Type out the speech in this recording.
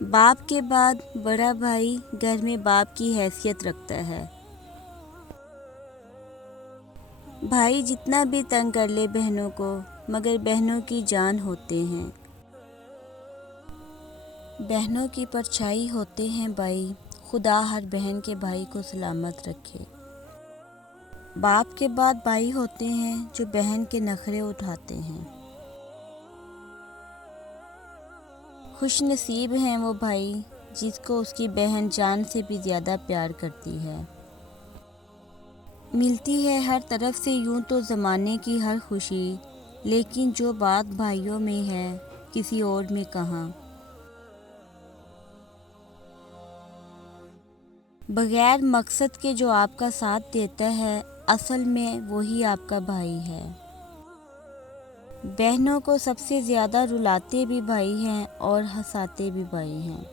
باپ کے بعد بڑا بھائی گھر میں باپ کی حیثیت رکھتا ہے۔ بھائی جتنا بھی تنگ کر لے بہنوں کو، مگر بہنوں کی جان ہوتے ہیں۔ بہنوں کی پرچھائی ہوتے ہیں بھائی، خدا ہر بہن کے بھائی کو سلامت رکھے۔ باپ کے بعد بھائی ہوتے ہیں جو بہن کے نخرے اٹھاتے ہیں۔ خوش نصیب ہیں وہ بھائی جس کو اس کی بہن جان سے بھی زیادہ پیار کرتی ہے۔ ملتی ہے ہر طرف سے یوں تو زمانے کی ہر خوشی، لیکن جو بات بھائیوں میں ہے کسی اور میں کہاں۔ بغیر مقصد کے جو آپ کا ساتھ دیتا ہے، اصل میں وہی آپ کا بھائی ہے۔ بہنوں کو سب سے زیادہ رلاتے بھی بھائی ہیں اور ہنساتے بھی بھائی ہیں۔